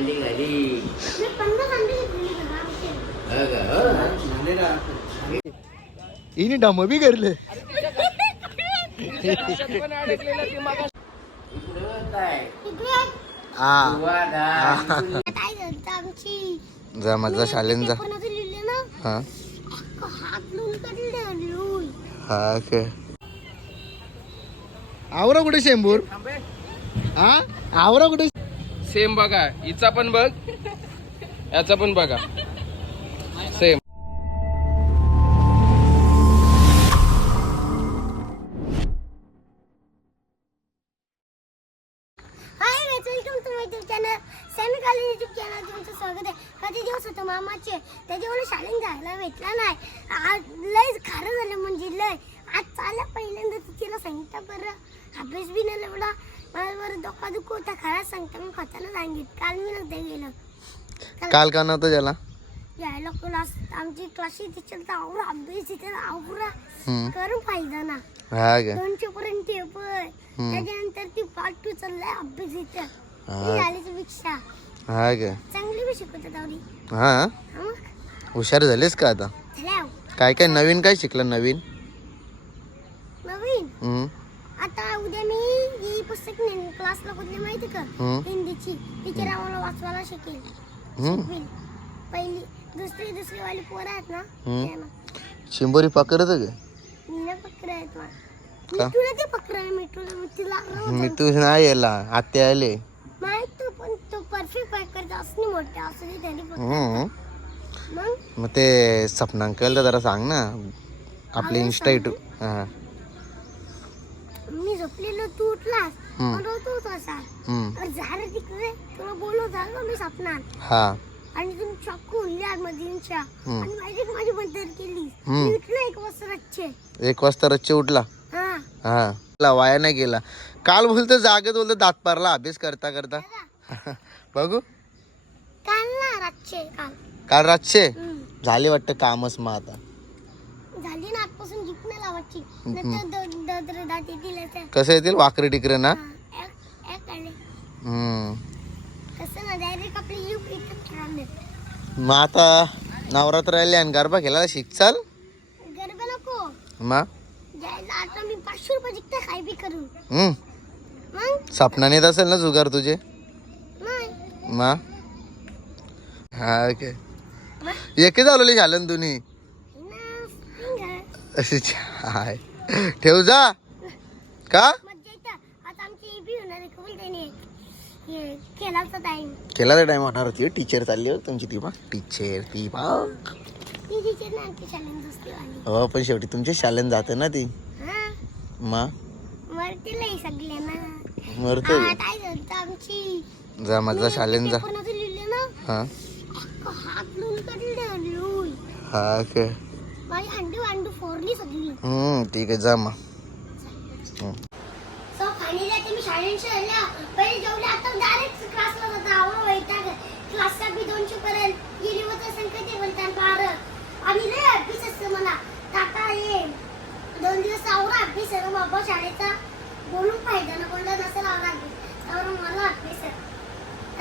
अंडी. हो? हो? हिने डम बी करले हा जा माझा शालेन जा हा हा आवरा कुठे शेंबूर हा आवरा कुठे सेम बघा. हिचा पण बघ. याचा पण बघा. Same hi welcome to my YouTube channel Sammy तुमचं स्वागत आहे. कधी दिवस होतं मामाचे? त्याच्यामुळे शाळेत जायला भेटला नाही. आज लयच खारं झालं म्हणजे लय. आज चाल्या पहिल्यांदा तिला सांगितलं बरं. अभ्यास बी नाही एवढा मला बरं डोका दुखू होता खरा सांगता मी खताला सांगित काल मी नव्हतं गेलं. काल का नव्हतं त्याला यायला क्लास आमची क्लासची टीचर तर आवरा अभ्यास तिथे आवरा. करून फायदा ना. हा दोनशे पर्यंत पेपर त्याच्यानंतर ती पार्ट टू चाललाय अभ्यास इथं झाली पेक्षा हा काय चांगली बी शिकवतात आवडी हा? हुशार झालेस का आता? काय काय नवीन काय शिकलं नवीन? नवीन? हम्म, आता उद्या मी ही पुस्तक नेईन क्लासला कुठली माहिती का. हिंदीची. टीचर आम्हाला वाचवायला शिकेल. शिकवेल. पहिली दुसरी दुसरी वाली पोरं आहेत ना. त्यांना शिंबोरी पकडत का मी ना पकड आहेत मला का? मिठूला ते पकड मिठूला मी तिला मी तू नाही यायला आत्या आले. माहीत तो पण तो परफेक्ट पकडतो असं नाही मोठा असं नाही त्याने पकड हम्म. मग? मग ते सपनांकल जरा सांग ना. आपले इन्स्टा युट्यूब हा. झोपलेलो तू उठलास. असा. रे तिकडे. तुला झालं मी सपनात हा. आणि तुम्ही चाकू मधींच्या. आणि माझी माझी बंदर केली. हम्म. मी उठलो एक वाजता रातचे एक वाजता रच्चे उठला? हा. हा. वाया नाही गेला. काल बोलतो जागेत बोलतो दात पारला अभ्यास करता करता. बघू. काल ना रातचे काल. काल रातचे. झाले वाटतं कामच मग आता. असं. कसं येतील वाकरे टिकरे ना? हा, कसं मग आता नवरात्र आले आणि गरबा खेळायला शिकचाल गरबा नको. मग? जायला आता मी पाचशे रुपये जिंकता काय बी करू हम्म. मग? सपनाने येत असेल ना जुगार तुझे? मग? हा ओके. एके झालेली झालं तुम्ही. अशी हाय. ठेव जा. का? हे खेळाचा टाइम होणार होती. टीचर चालली होती तुमची ती बा टीचर ती बा हो पण शेवटी तुमच्या शाळेत जाते ना ती. हा? मरतो हा, जा माझा शाळेत जा. हा. अख्खं माझी अंडू अंडू फोरली सगळी. हम्म ठीक आहे जा मग. सो फायनली आता मी शाळेत शाळेला पहिले जेवले आता डायरेक्ट क्लासला जाता. आवडा वैताग. क्लासचा बी दोनशे पर्यंत. गेली होतं संकट बोलतात बार आणि लय अभ्यास असतं मला. हे दोन दिवस अभ्यास आहे बाबा शाळेचा. बोलून फायदा ना कोणता नसेल आवडा अभ्यास. त्यावर मला अभ्यास आहे.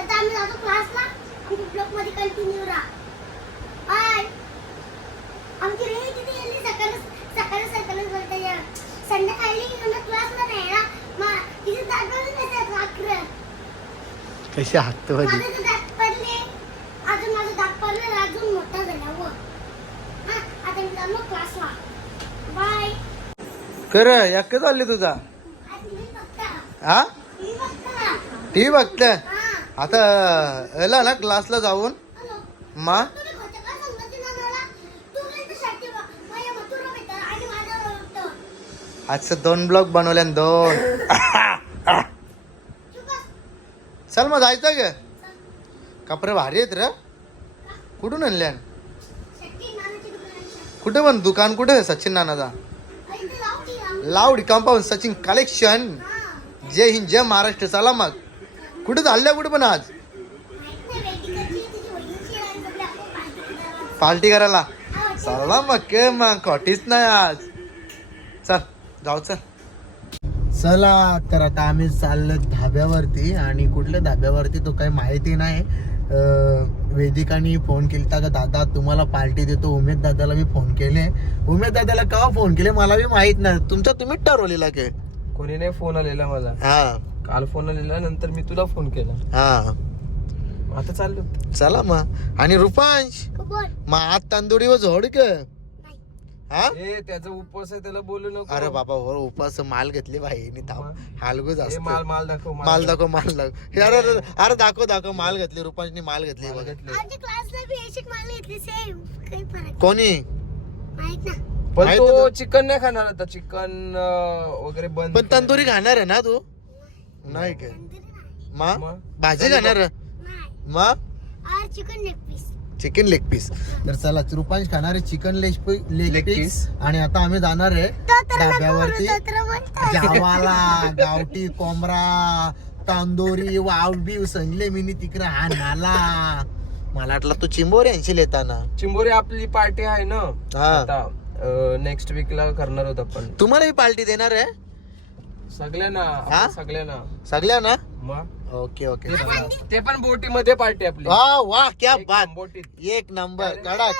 आता आम्ही जातो क्लासला आमच्या ब्लॉकमध्ये कंटिन्यू राहा. बाय आमची रे किती गेली? सकाळी सकाळी सकाळी बोलते या संध्याकाळी आम्ही क्लासला नाही ना? मग दात वाकर कशी हात माझी माझे तर दात पडले. अजून माझं दात पडले अजून मोठा झाला व हा आता मी क्लासला बाय कर एक चालली तुझा. मी हा? मी टी व्ही बघते. हा. आता याला ना क्लासला जाऊन. मा तुम्ही खोटं का सांगत ना मला तू गेलती शाळेत तेव्हा. माझ्या मथुरा भेटला आणि माझ्या ओळखतो आजचं दोन ब्लॉक बनवले दोन. चल मग जायचं ग. कपडे भारी आहेत र. कुठून आणल्या कुठे पण दुकान कुठे आहे सचिन नानाचा? लाऊड कंपाऊंड सचिन कलेक्शन जय हिंद जय महाराष्ट्र. चला मग. कुठे चालल्या कुठे पण आज? पार्टी करायला. चला मग के मग. खोटीच नाही आज. चल. जाऊ चल चला तर आता आम्ही चाललो धाब्यावरती आणि कुठल्या धाब्यावरती तो काही माहिती नाही. अं, वेदिकानी फोन केलता का दादा तुम्हाला पार्टी देतो. उमेद दादाला मी फोन केले. उमेद दादाला का फोन केले मला बी माहीत नाही. तुमचा तुम्हीच ठरवलेला के. कोणी नाही फोन आलेला मला. हा. काल फोन आलेला नंतर मी तुला फोन केला. हा. आता चाललो चला मग. आणि रुपांश बोल मग आज तांदुळीवर झोड क. हा? ए त्याचा उपवास आहे त्याला बोलू नको. अरे बाबा हो उपास माल घेतले भाई थांब. हालगोच ए, असतो. माल माल दाखव माल दाखव. माल दाखव. हे अरे अरे, अरे दाखव दाखव माल घेतले रुपांशनी माल घेतले माल बघ. आमच्या क्लासला बी अशी मागणी घेतली सेम काही फरक कोणी? माहीत ना. पण माहीत तो होतं. चिकन नाही खाणार आता चिकन वगैरे बंद पण तंदुरी खाणार आहे ना तू? नाही. काय? तंदुरी नाही. मा? मग? भाजी खाणार नाही. मा? R chicken leg piece chicken leg piece तर चला रुपांश खाणार आहे चिकन लेग लेग पीस. आणि आता आम्ही जाणार आहे तो तर नको धाब्यावरती बोलू, तो तर बोलतो. गावाला गावठी कोंबरा तांदोरी वावबी संगले मिनी तिकडे हा नाला मला वाटलं तू चिंबोर यांशी येताना. चिंबोरी आपली पार्टी आहे ना? हा. आता नेक्स्ट वीकला करणार होत आपण. तुम्हाला ही पार्टी देणार आहे? सगळ्यांना हा? सगळ्यांना. सगळ्या ना मग? ओके ओके ते पण- ते पण बोटी मध्ये पार्टी आपली. वा वा क्या एक बात. बोटीत. एक नंबर कडक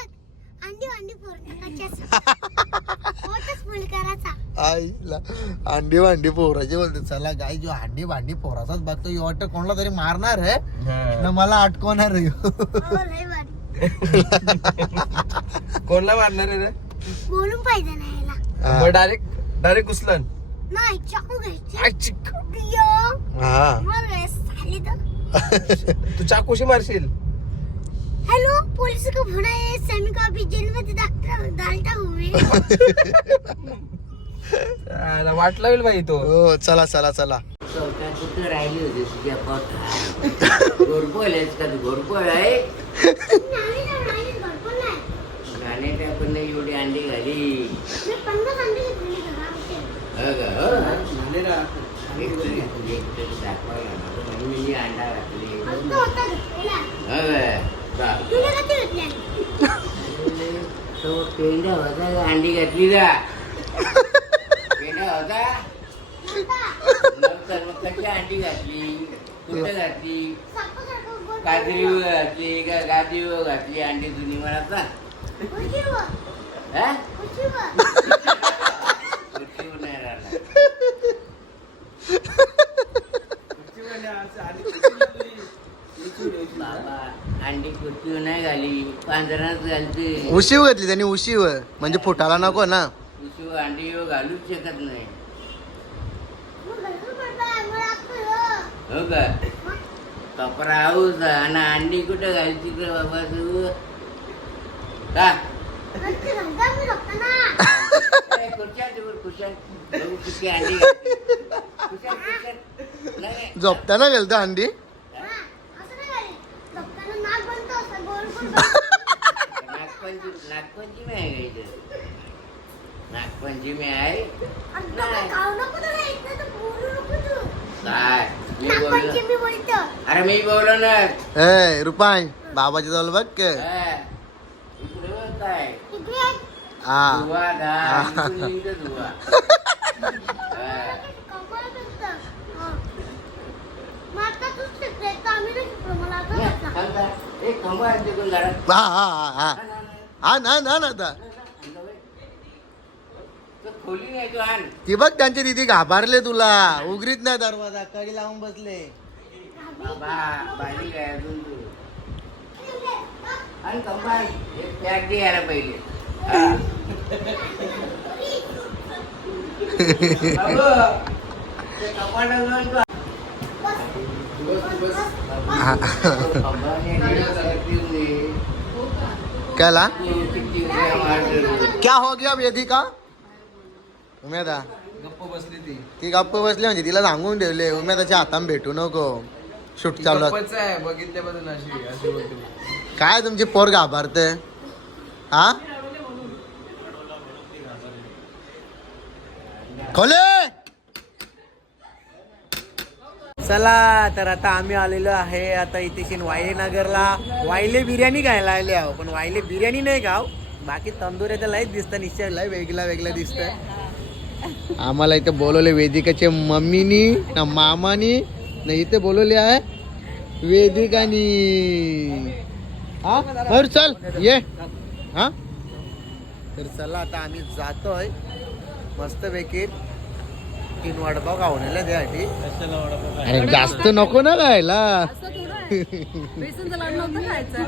अंडी आईला. भांडी पोराची बोलते. चला गाई जो अंडी भांडी पोराचाच बघतो. यो वाटतं कोणाला तरी मारणार आहे. हो, ना मला अटकवणार आहे. हो लय भारी. कोणला मारणार आहे रे? बोलून पाहिजे याला. हा. डायरेक्ट डायरेक्ट उचलन. नाही चाकू घ्यायची. आय, चिक. हा. मर गए साले तो तू चाकूशी मारशील. हेलो पुलिस को फोन है सैमी को अभी जेल में डॉक्टर डालता हुए आला, वाट लावेल बाई तो. हो चला चला चला. चौथा कुठं राहिली होती तुझ्या पोटात घोरपळ आहेस का तू? घोरपळ आहे? नाही ना नाही भरपूर नाही. गाणे टाकून नाही एवढी अंडी घाली. मी अंडी घरामध्ये हो का, हो? दाखवायला. म्हणून मी अंडा घातली का? तो पेंडा होता अंडी घातली का पेंडा होता नंतर मग कशी अंडी घातली कुठं घातली काजरीवर घातली का गादीवर घातली अंडी जुनी मला सांग उशीवर हा? उशीवर कुठीवर नाही राहिला बाबा अंडी नाही घाली घालते उशीव घेतली त्यांनी उशीव. म्हणजे फुटाला नको ना. अंडी घालूच शकत नाही. हो का? आणि अंडी कुठं बाबा तू? का? खुशाल खुशाल. खुशाल, खुशाल. झोपताना गेलतो अंडी हा, असं नाही. करे. झोपताना नाक बनतो असं गोल गोल बनतो. नागपंचमी आहे नागपंचमी आहे अरे मी बोललो ना. ए रुपाय बाबाच्या जवळ बघ हा. काय. हा धुवा धा हा. इकडून इकडे धुवा हा. कमळ दिसतं. हा. मग आता तूच शिकले तर आम्ही नाही शिकलो मला आता नाही, वाटलं. थांब जरा. ए, खंबा आहे तिकडून जरा. हा हा हा हा हा, ना, ना. ना तो खोली नाही तो आण. ती बघ त्यांची दिदी घाबरले तुला. उघडीत नाही दरवाजा कडी लावून बसले. बाबा बारीक आहे अजून तू. आणि खंबा आहे. एक पॅक दे यायला पहिले. मारतो. क्या हो गया वेदिका उमेदा। गप्प बसली ती ती गप्प बसली म्हणजे तिला सांगून ठेवले. उमेदाच्या हातान भेटू नको. शूट चालू काय तुमची पोर घाबरते? हा? खोले! चला तर आता आम्ही आलेलो आहे आता इथे वायले नगरला वायले बिर्याणी खायला आले आहो पण वायले बिर्याणी नाही गाव बाकी तंदुरी तर लयच दिसतं निश्चय लय वेगळा वेगळा दिसतंय आम्हाला इथे बोलवले वेदिकाचे मम्मीनी ना मामानी ना इथे बोलवले आहे वेदिकानी. हा? बरं चल ये. हा? तर चला आता आम्ही जातोय. मस्त पैकी तीन वडापाव खावण्याला त्यासाठी अरे जास्त नको ना खायला. बेसनचं लाडू नव्हतं खायचं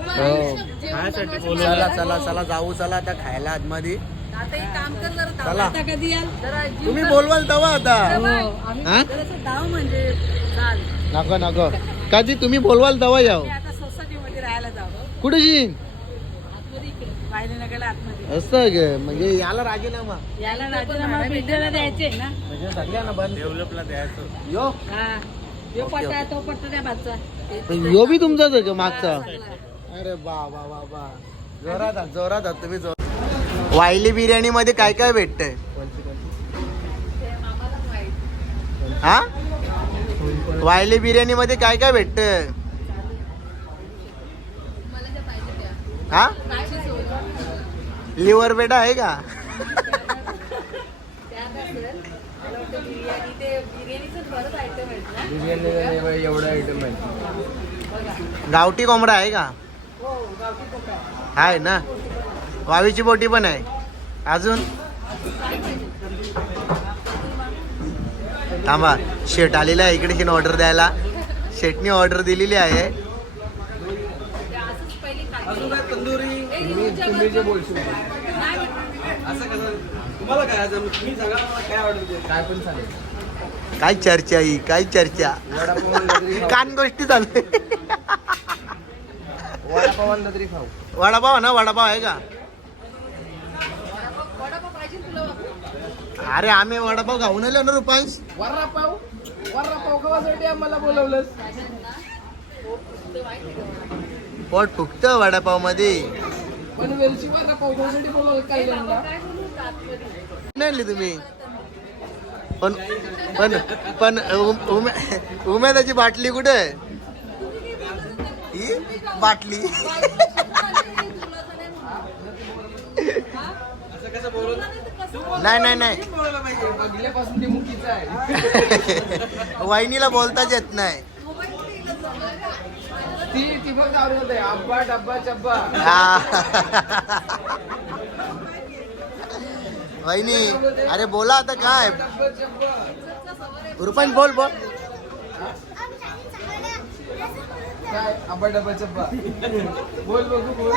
हो चला चला. चला जाऊ चला आता खायला आतमध्ये. आता एक काम कर जरा चला. धाव आता कधी याल जरा जीव तुम्ही. बोलवाल तेव्हा आता. हो, हा? म्हणजे चाल. नको नको. कधी तुम्ही बोलवाल मी आता राहायला जावं कुठे आतमध्ये इकडे. नगरला आतमध्ये. असं ग म्हणजे याला राजीनामा. याला राजीनामा भेटायला द्यायचे ना. म्हणजे सगळ्यांना बंद. डेव्हलपला द्यायचं. यो. हा. यो पट्टा. तो पट्टा त्या भातचा पण यो बी तुमचाच आहे का मागचा. अरे बा बा बा बा जोरात आहात, जोरात आहात तुम्ही जोर वायली बिर्याणी मध्ये काय काय भेटतंय? हा? वायली बिर्याणी मध्ये काय काय भेटतंय? हा? लिव्हर बेटा आहे का? बिर्याणी आयटम आहे गावठी कोंबडा आहे का? आहे ना? वावीची बोटी पण आहे. अजून? थांबा शेट आलेला आहे इकडे ऑर्डर द्यायला. शेटनी ऑर्डर दिलेली आहे ते असंच पहिले खायचं. तंदुरी ए, तुम्ही जे बोलशील. असं कसं? तुम्हाला काय तुम्ही सांगा मला काय आवडते काय पण काय चर्चा ही? काय चर्चा? वडापाव खाऊ. कान गोष्टी चालते वडापाव खाऊ. ना वडापाव आहे का? अरे आम्ही वडापाव खाऊन आलो ना रुपांश. वडापाव? वडापाव खावासाठी आम्हाला बोलवलंस. पोट फुकत वडापावमध्ये पण वेलची बोलवलं काय? नाही आणली तुम्ही. पण पण पण उम- उमे- उमेदाची बाटली कुठे? ही बाटली. असं कसं बोलवलं नाही नाही नाही. बोलायला पाहिजे बघल्यापासून ते मुकीचं आहे. वाहिनीला बोलताच येत नाही. ती ती बघ आवडत अब्बा डब्बा चब्बा. वहिनी अरे बोला आता काय? रुपांश बोल बोल. काय? डब्बा चब्बा. बघू.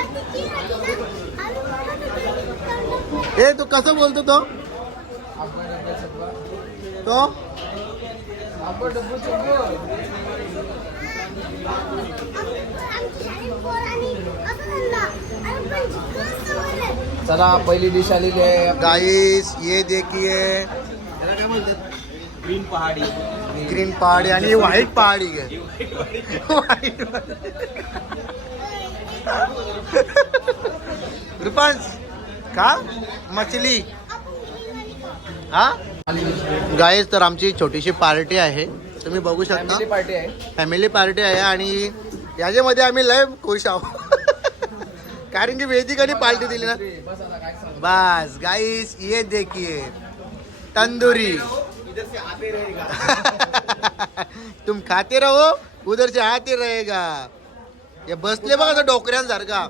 ए तू कसं बोलतो तो? अब्बा डब्बा चब्बा. तो? अब्बा डब्बा चब्बा आमची शाळेत पोरांनी असं म्हणलं. आम्ही पण जिंकलो असतो बरं. चला पहिली डिश आलेली आहे. गाईस ये देखिए. त्याला काय म्हणतात ग्रीन पहाडी. ग्रीन पहाडी आणि व्हाईट पहाडी आहे व्हाईट रुपांश का? मछली. हा? गाईस तर आमची छोटीशी पार्टी आहे. तुम्ही बघू शकता. फॅमिली पार्टी आहे. फॅमिली पार्टी आहे आणि याच्यामध्ये आम्ही लय खुश आहोत. कारण की वेदिकाने पार्टी दिली ना. बस गाइस ये देखिए. तंदूरी. तुम खाते रहो उधर से आते रहेगा. हे बसले बघा डोकऱ्यांसारखा.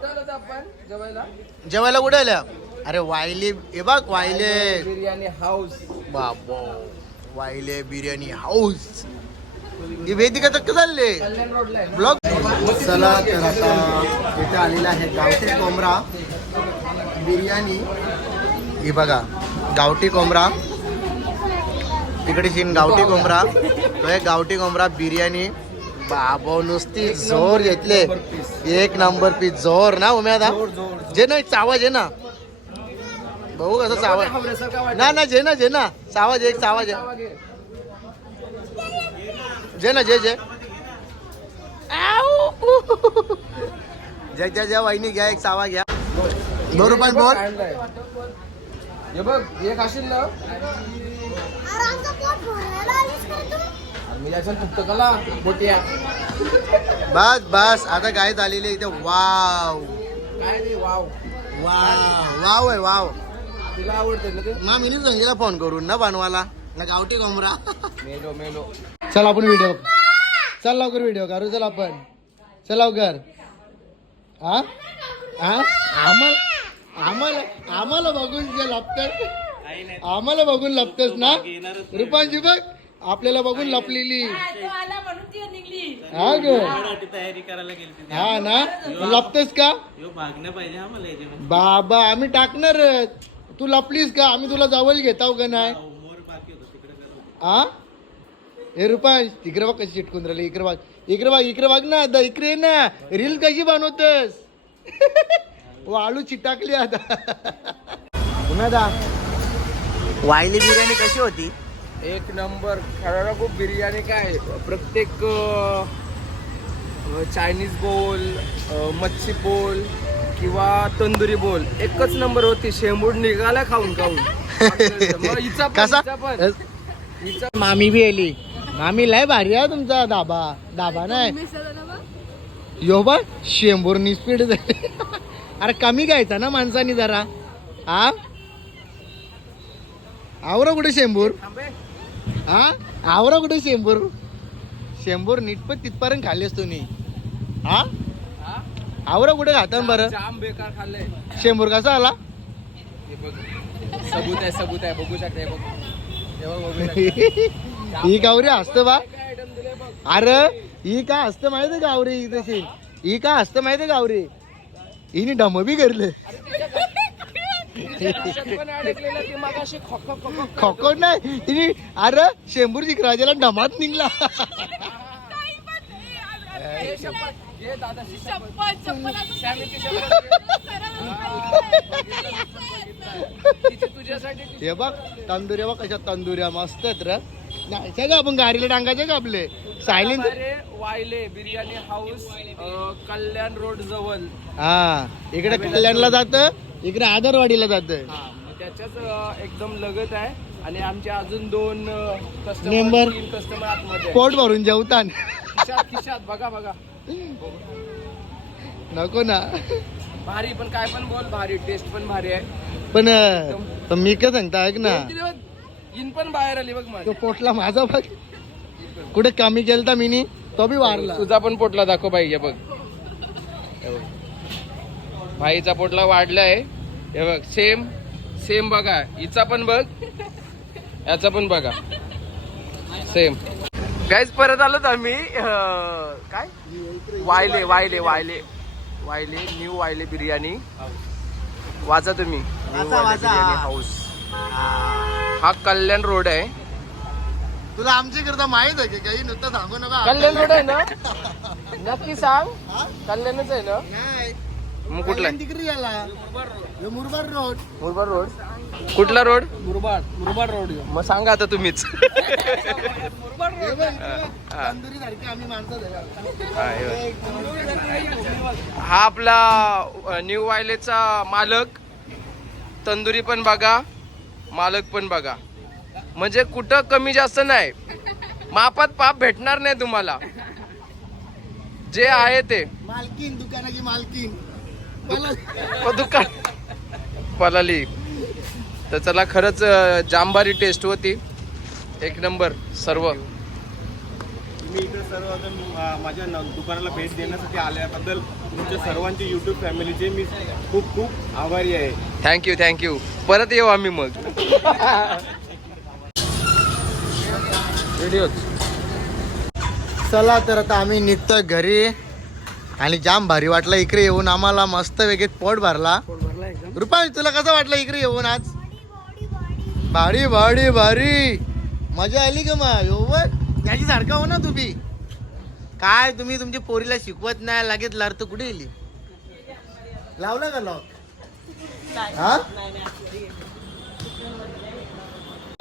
जेवायला कुठे आल्या? अरे वायले हे बघ वायले. बिर्याणी हाऊस. बाबो वायले बिर्याणी हाऊस. ही वेदिका चक्क चालले? ब्लॉग चला तर आता इथे आलेला आहे गावठी कोंबरा. बिर्याणी. ही बघा गावठी कोंबरा. तिकडे शिन गावठी कोंबरा. तो आहे गावठी कोंबरा बिर्याणी. बाबो नुसती जोर घेतले. एक नंबर पीस जोर ना उम्यादा? जे ना चावाज आहे ना. बघू कसं चावाज. ना ना जे ना जे ना. चावाज एक चावाज आहे. जे ना जे जे. आऊ. ज्या ज्या ज्या वाहिनी घ्या एक सावा घ्या. दोन रुपये हे बघ बोल. आणलंय. हे बघ हे खाशील ना? मी फक्त कला बोटिया बस बस. आता काय झालेली इथे. वाव. काय नाही वाव. वाव. वाव आहे वाव. तुला आवडतं ना ते? ना मी संगीला फोन करून ना बनवाला ना गावठी कोंबरा. मेलो मेलो. चल आपण व्हिडिओ चल लवकर व्हिडिओ करू चल आपण. चल लवकर. हा? हा? आम्हाला आम्हाला आम्हाला बघून जे लपतात आम्हाला बघून लपतस ना? रुपांची बघ. आपल्याला बघून लपलेली. तो आला म्हणून ती निघली. हा ग. तयारी करायला गेली हा ना? लपतेस का? भागणं पाहिजे हा बाबा आम्ही टाकणार तू लपलीस का? आम्ही तुला जवळ घेताव का नाही? आ? हे रुपांश इकडे बघ कशी चिटकून राहिली? इकडे बघ इकडे बघ इकडे बघ ना द इकडे ये ना. रील कशी बनवतस? वाळू चिटाकली आता. पुन्हा दा. वायली बिर्याणी कशी होती? एक नंबर. खराडा खूप बिर्याणी काय? प्रत्येक चायनीज बोल मच्छी बोल किंवा तंदुरी बोल एकच नंबर होती. शेंबूड निघाला खाऊन खाऊन. पण. हिचा मामी बी आली. मामी लय भारी आहे तुमचा दाबा. दाबा नाही. यो बा शेंबूरनी स्पीड अरे कमी घ्यायचा ना माणसानी जरा. हा? आवरा कुठे शेंबूर. हा? आवरा कुठे शेंबूर? शेंबूर नीटपत तिथपर्यंत खाल्लेस तुम्ही. हा? हा? आवरा कुठे खाता बरं? जाम बेकार खाल्लंय. शेंबूर कसा आला? बघ. सबूत आहे सबूत आहे. बघू शकता. ही गावरी असतं बा. अरे ही काय असतं माहिती गावरी? ही तशी. ही काय असतं माहिती गावरी? हिने डम बी करले त्याच्यात खोको नाही. तिने अरे शेंबूर राजाला डमात निघला. हे हे बघ तंदुऱ्या बघ कशा तंदुऱ्या मस्त आहेत रे. जायचं का आपण गाडीला टांगायचे का आपले? सायलेंट अरे Wayle biryani house um, Kalyan road जवळ. हा इकडे कल्याणला जात. इकडे आदरवाडीला जात. हा मग त्याच्याच अं, एकदम लगत आहे. आणि आमचे अजून दोन कस्टमर. तीन कस्टमर आतमध्ये. आहे. पोट भरून जेवतान. खिशात खिशात बघा बघा. नको ना. भारी पण काय पण बोल भारी. टेस्ट पण भारी आहे. पण पण मी काय सांगता ऐक ना? इन पण बाहेर आली बघ माझी. तो पोटला माझा बघ. कुठे कमी केलता मिनी तो बी वारला. तुझा पण पोटला दाखव हे बघ. हे बघ. भाईचा पोटला वाढलाय. हे बघ सेम सेम बघा. हिचा पण बघ. याचा पण बघा. सेम गाईज परत आलोत आम्ही. अं, काय? वायले वायले वायले. वायले न्यू वायले बिर्याणी. वाचा तुम्ही. New वाचा, वायले वाचा. बिर्याणी हाऊस हा कल्याण रोड आहे. तुला आमची करता माहीत आहे की काही नुसतं सांगू नका. कल्याण रोड आहे ना? नक्की सांग. हा? कल्याणच आहे ना? नाही. मग कुठला आहे? तिकडे मुरबाड रोड. मुरबाड रोड. कुठला रोड? मुरबाड मुरबाड रोड मग सांगा आता तुम्हीच. बघ. तंदुरी सारखी आम्ही माणसं आहे. हा, हे बघ. हा आपला न्यू वायलेचा मालक. तंदुरी पण बघा. मालक पण बघा. म्हणजे कुठं कमी जास्त नाही. मापात पाप भेटणार नाही तुम्हाला. जे आहे ते. मालकीन दुकानाची मालकीन. व दुकान. पलाली. तर चला खरंच जांभारी टेस्ट होती. एक नंबर सर्व. मी इकडे सर्वजण अ, माझ्या न- दुकानाला भेट देण्यासाठी आल्याबद्दल तुमच्या सर्वांचे यूट्यूब फॅमिलीचे मी खूप खूप आभारी आहे. थँक्यू थँक्यू परत येऊ आम्ही मग. व्हिडिओ चला तर आता आम्ही निघतो घरी. आणि जाम भारी वाटलं इकडे येऊन. आम्हाला मस्त वेगळी पोट भरला. रुपाल तुला कसं वाटलं इकडे येऊन आज? भारी भारी भारी. मजा आली का मग? याची सारखा हो ना तुम्ही. काय तुम्ही तुमच्या पोरीला शिकवत नाही लगेच लढत कुठे गेली? लावला का लॉक हा?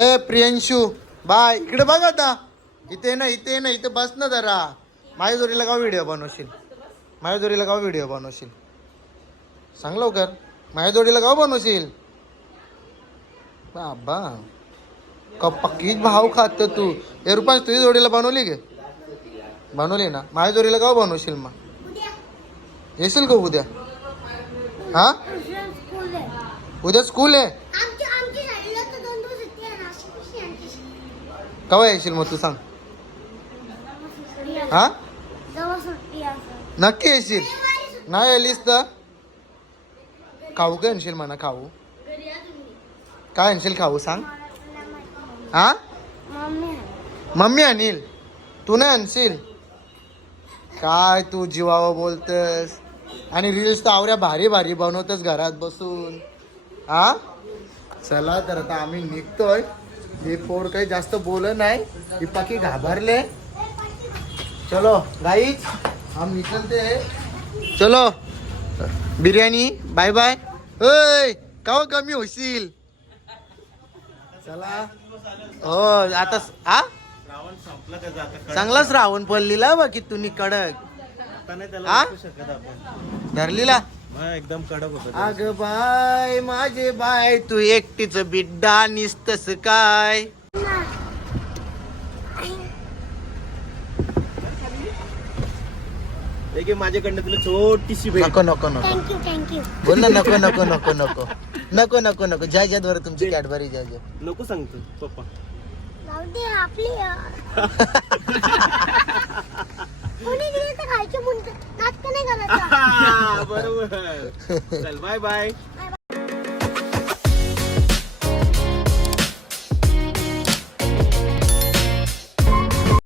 ए प्रियांशू बाय. इकडे बघ आता. इथे ना इथे ना इथे बस ना जरा. माझ्या जोरीला का व्हिडिओ बनवशील. माझ्या जोरीला का व्हिडिओ बनवशील. सांग लवकर. माझ्या जोडीला का बनवशील. बाबा. का पक्कीच भाव खात तू? हे रुपांश तुझी जोडीला बनवली गे बनवली ना. माझ्या जोडीला का बनवशील मग? येशील का उद्या? हा? उद्या स्कूल आहे? कवा येशील मग तू सांग? हा? नक्की येशील. नाही आलीस तर? खाऊ का आणशील म्हणा खाऊ? काय आणशील खाऊ सांग? हा मम्मी मम्मी आणील तू नाही आणशील काय तू जीवावं बोलतस? आणि रील्स तर आवऱ्या भारी भारी बनवतस घरात बसून. हा चला तर आता आम्ही निघतोय. हे पोर काही जास्त बोल नाही. ही पाकी घाबरले. चलो गाईच हम निकलते चलो. बिर्याणी बाय बाय ओय का कमी होशील? चला. हो आता आ? रावण संपला त्याचा आता चांगलाच रावण पडलीला बा की तुम्ही कडक. आता नाही आ? त्याला ओळखू शकत आपण. धरलीला? हा, एकदम कडक होतं अग बाय माझे बाय तू एकटीच बिड्डा निसतस काय? एक माझ्याकडनं तुला छोटीशी भेट. नको नको नको. थँक्यू थँक्यू बोल ना नको नको नको नको. नको नको नको. जय जय वर तुमची कॅडबरी जय जय. नको सांगतो पप्पा. जाऊ दे आपली कोणी दिली तर खायची म्हणते नाटक नाही करायचं. बरोबर. चल बाय बाय